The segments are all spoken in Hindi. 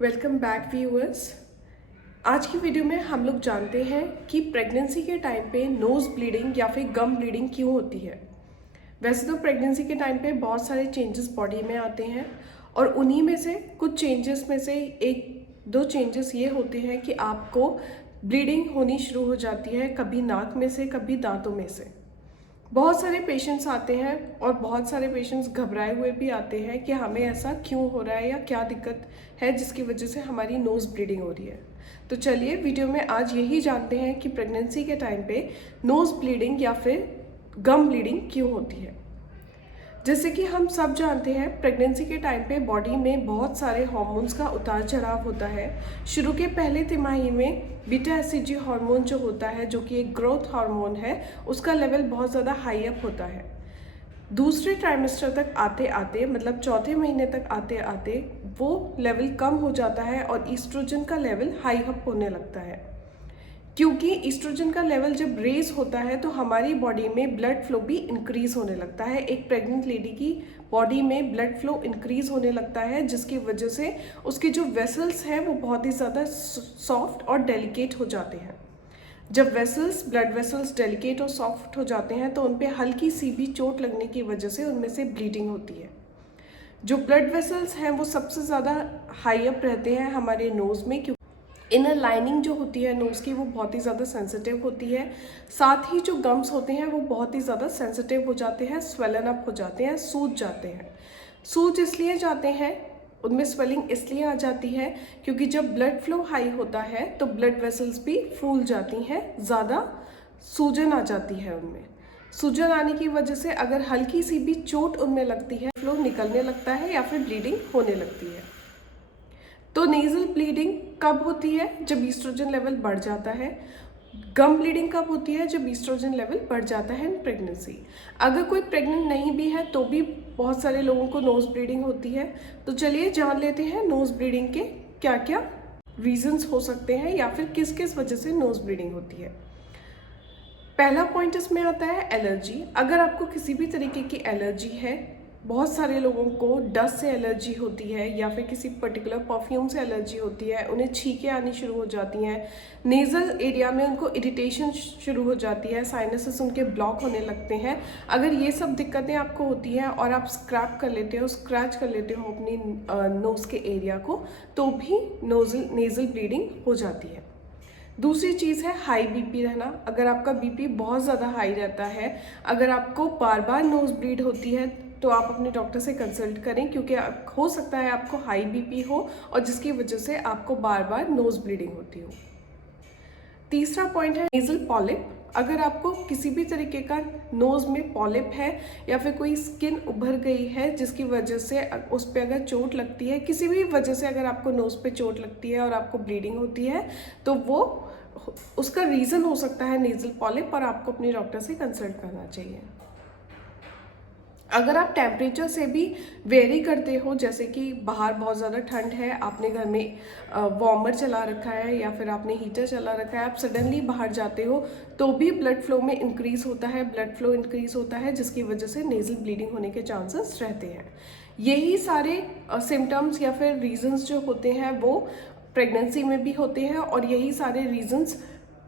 Welcome back viewers. आज की वीडियो में हम लोग जानते हैं कि प्रेगनेंसी के टाइम पे नोज़ ब्लीडिंग या फिर गम ब्लीडिंग क्यों होती है। वैसे तो प्रेगनेंसी के टाइम पे बहुत सारे चेंजेस बॉडी में आते हैं और उन्हीं में से कुछ चेंजेस में से एक दो चेंजेस ये होते हैं कि आपको ब्लीडिंग होनी शुरू हो जाती है, कभी नाक में से कभी दांतों में से। बहुत सारे पेशेंट्स आते हैं और बहुत सारे पेशेंट्स घबराए हुए भी आते हैं कि हमें ऐसा क्यों हो रहा है या क्या दिक्कत है जिसकी वजह से हमारी नोज़ ब्लीडिंग हो रही है। तो चलिए वीडियो में आज यही जानते हैं कि प्रेगनेंसी के टाइम पे नोज़ ब्लीडिंग या फिर गम ब्लीडिंग क्यों होती है। जैसे कि हम सब जानते हैं प्रेगनेंसी के टाइम पे बॉडी में बहुत सारे हार्मोन्स का उतार चढ़ाव होता है। शुरू के पहले तिमाही में बीटा एसिजी हार्मोन जो होता है, जो कि एक ग्रोथ हार्मोन है, उसका लेवल बहुत ज़्यादा हाई अप होता है। दूसरे ट्राइमेस्टर तक आते आते मतलब चौथे महीने तक आते आते वो लेवल कम हो जाता है और ईस्ट्रोजन का लेवल हाई अप होने लगता है। क्योंकि ईस्ट्रोजन का लेवल जब रेज होता है तो हमारी बॉडी में ब्लड फ्लो भी इंक्रीज होने लगता है। एक प्रेग्नेंट लेडी की बॉडी में ब्लड फ्लो इंक्रीज होने लगता है, जिसकी वजह से उसके जो वेसल्स हैं वो बहुत ही ज़्यादा सॉफ्ट और डेलिकेट हो जाते हैं। जब वेसल्स ब्लड वेसल्स डेलिकेट और सॉफ्ट हो जाते हैं तो उन पे हल्की सी भी चोट लगने की वजह से उनमें से ब्लीडिंग होती है। जो ब्लड वेसल्स हैं वो सबसे ज़्यादा हाई अप रहते हैं हमारे नोज़ में, क्योंकि इनर लाइनिंग जो होती है नोज़ की वो बहुत ही ज़्यादा सेंसिटिव होती है। साथ ही जो गम्स होते हैं वो बहुत ही ज़्यादा सेंसिटिव हो जाते हैं, स्वेलन अप हो जाते हैं, सूज जाते हैं। सूज इसलिए जाते हैं, उनमें स्वेलिंग इसलिए आ जाती है क्योंकि जब ब्लड फ्लो हाई होता है तो ब्लड वेसल्स भी फूल जाती हैं, ज़्यादा सूजन आ जाती है उनमें। सूजन आने की वजह से अगर हल्की सी भी चोट उनमें लगती है, फ्लो निकलने लगता है या फिर ब्लीडिंग होने लगती है। तो नेजल ब्लीडिंग कब होती है? जब ईस्ट्रोजन लेवल बढ़ जाता है। गम ब्लीडिंग कब होती है? जब ईस्ट्रोजन लेवल बढ़ जाता है इन प्रेगनेंसी। अगर कोई प्रेग्नेंट नहीं भी है तो भी बहुत सारे लोगों को नोज़ ब्लीडिंग होती है। तो चलिए जान लेते हैं नोज़ ब्लीडिंग के क्या क्या रीजंस हो सकते हैं या फिर किस किस वजह से नोज़ ब्लीडिंग होती है। पहला पॉइंट इसमें आता है एलर्जी। अगर आपको किसी भी तरीके की एलर्जी है, बहुत सारे लोगों को डस्ट से एलर्जी होती है या फिर किसी पर्टिकुलर परफ्यूम से एलर्जी होती है, उन्हें छींकें आनी शुरू हो जाती हैं, नेज़ल एरिया में उनको इरिटेशन शुरू हो जाती है, साइनसेस उनके ब्लॉक होने लगते हैं। अगर ये सब दिक्कतें आपको होती हैं और आप स्क्रैप कर लेते हो, स्क्रैच कर लेते हो अपनी नोज़ के एरिया को, तो भी नेज़ल ब्लीडिंग हो जाती है। दूसरी चीज़ है हाई बीपी रहना। अगर आपका बीपी बहुत ज़्यादा हाई रहता है, अगर आपको बार बार नोज़ ब्लीड होती है, तो आप अपने डॉक्टर से कंसल्ट करें, क्योंकि हो सकता है आपको हाई बीपी हो और जिसकी वजह से आपको बार बार नोज़ ब्लीडिंग होती हो। तीसरा पॉइंट है नेज़ल पॉलिप। अगर आपको किसी भी तरीके का नोज़ में पॉलिप है या फिर कोई स्किन उभर गई है जिसकी वजह से उस पर अगर चोट लगती है, किसी भी वजह से अगर आपको नोज़ पे चोट लगती है और आपको ब्लीडिंग होती है, तो वो उसका रीज़न हो सकता है नेज़ल पॉलिप और आपको अपने डॉक्टर से कंसल्ट करना चाहिए। अगर आप टेम्परेचर से भी वेरी करते हो, जैसे कि बाहर बहुत ज़्यादा ठंड है, आपने घर में वार्मर चला रखा है या फिर आपने हीटर चला रखा है, आप सडनली बाहर जाते हो तो भी ब्लड फ्लो में इंक्रीज़ होता है, ब्लड फ्लो इंक्रीज़ होता है, जिसकी वजह से नेज़ल ब्लीडिंग होने के चांसेस रहते हैं। यही सारे सिम्टम्स या फिर रीजंस जो होते हैं वो प्रेगनेंसी में भी होते हैं और यही सारे रीजंस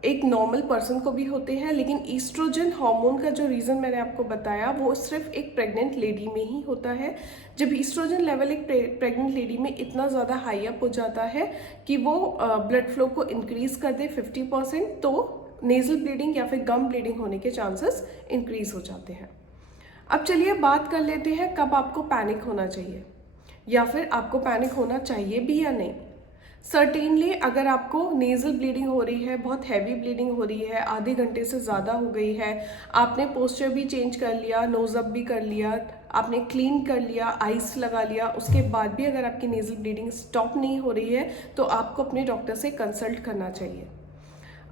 एक नॉर्मल पर्सन को भी होते हैं। लेकिन ईस्ट्रोजन हार्मोन का जो रीज़न मैंने आपको बताया वो सिर्फ एक प्रेग्नेंट लेडी में ही होता है। जब ईस्ट्रोजन लेवल एक प्रेग्नेंट लेडी में इतना ज़्यादा हाई अप हो जाता है कि वो ब्लड फ्लो को इंक्रीज़ कर दे 50%, तो नेज़ल ब्लीडिंग या फिर गम ब्लीडिंग होने के चांसेस इंक्रीज़ हो जाते हैं। अब चलिए बात कर लेते हैं कब आपको पैनिक होना चाहिए या फिर आपको पैनिक होना चाहिए भी या नहीं। सर्टेनली अगर आपको नेज़ल ब्लीडिंग हो रही है, बहुत हैवी ब्लीडिंग हो रही है, आधे घंटे से ज़्यादा हो गई है, आपने पोस्चर भी चेंज कर लिया, नोज़ अप भी कर लिया, आपने क्लीन कर लिया, आइस लगा लिया, उसके बाद भी अगर आपकी नेज़ल ब्लीडिंग स्टॉप नहीं हो रही है तो आपको अपने डॉक्टर से कंसल्ट करना चाहिए।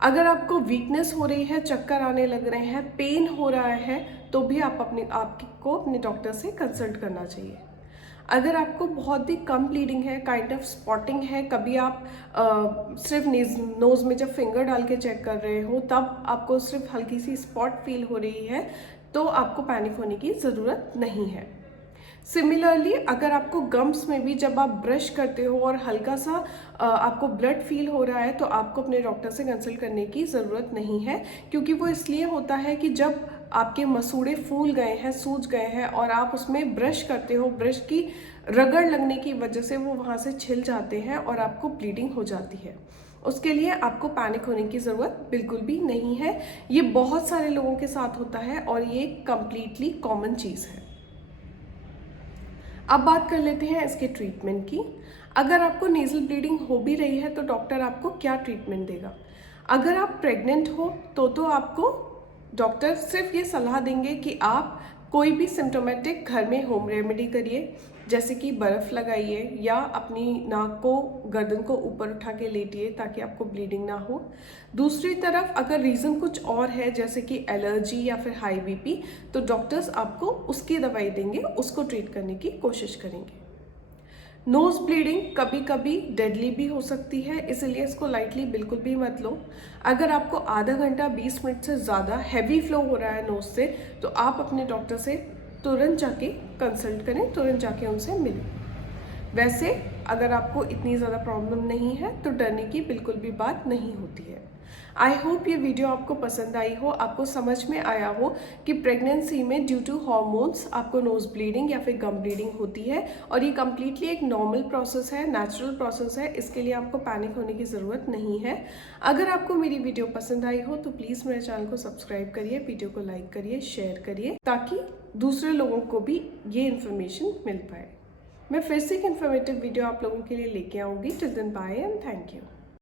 अगर आपको वीकनेस हो रही है, चक्कर आने लग रहे हैं, पेन हो रहा है, तो भी आपको अपने डॉक्टर से कंसल्ट करना चाहिए। अगर आपको बहुत ही कम ब्लीडिंग है, काइंड ऑफ स्पॉटिंग है, कभी आप सिर्फ नोज़ में जब फिंगर डाल के चेक कर रहे हो तब आपको सिर्फ हल्की सी स्पॉट फील हो रही है, तो आपको पैनिक होने की ज़रूरत नहीं है। सिमिलरली अगर आपको गम्स में भी जब आप ब्रश करते हो और हल्का सा आपको ब्लड फील हो रहा है तो आपको अपने डॉक्टर से कंसल्ट करने की ज़रूरत नहीं है, क्योंकि वो इसलिए होता है कि जब आपके मसूड़े फूल गए हैं, सूज गए हैं और आप उसमें ब्रश करते हो, ब्रश की रगड़ लगने की वजह से वो वहाँ से छिल जाते हैं और आपको ब्लीडिंग हो जाती है। उसके लिए आपको पैनिक होने की ज़रूरत बिल्कुल भी नहीं है। ये बहुत सारे लोगों के साथ होता है और ये कंप्लीटली कॉमन चीज़ है। अब बात कर लेते हैं इसके ट्रीटमेंट की। अगर आपको नेज़ल ब्लीडिंग हो भी रही है तो डॉक्टर आपको क्या ट्रीटमेंट देगा। अगर आप प्रेग्नेंट हो तो आपको डॉक्टर सिर्फ ये सलाह देंगे कि आप कोई भी सिम्टोमेटिक घर में होम रेमेडी करिए, जैसे कि बर्फ़ लगाइए या अपनी नाक को, गर्दन को ऊपर उठा के लेटिए ताकि आपको ब्लीडिंग ना हो। दूसरी तरफ अगर रीज़न कुछ और है, जैसे कि एलर्जी या फिर हाई बीपी, तो डॉक्टर्स आपको उसकी दवाई देंगे, उसको ट्रीट करने की कोशिश करेंगे। नोज़ ब्लीडिंग कभी कभी डेडली भी हो सकती है, इसलिए इसको लाइटली बिल्कुल भी मत लो। अगर आपको आधा घंटा 20 मिनट से ज़्यादा हैवी फ्लो हो रहा है नोज़ से, तो आप अपने डॉक्टर से तुरंत जाके कंसल्ट करें, तुरंत जाके उनसे मिलें। वैसे अगर आपको इतनी ज़्यादा प्रॉब्लम नहीं है तो डरने की बिल्कुल भी बात नहीं होती है। आई होप ये वीडियो आपको पसंद आई हो, आपको समझ में आया हो कि प्रेगनेंसी में ड्यू टू हॉर्मोन्स आपको नोज़ ब्लीडिंग या फिर गम ब्लीडिंग होती है और ये कम्प्लीटली एक नॉर्मल प्रोसेस है, नेचुरल प्रोसेस है। इसके लिए आपको पैनिक होने की ज़रूरत नहीं है। अगर आपको मेरी वीडियो पसंद आई हो तो प्लीज़ मेरे चैनल को सब्सक्राइब करिए, वीडियो को लाइक करिए, शेयर करिए, ताकि दूसरे लोगों को भी ये इन्फॉर्मेशन मिल पाए। मैं फिर से एक इन्फॉर्मेटिव वीडियो आप लोगों के लिए लेके आऊँगी। Till then bye and thank you.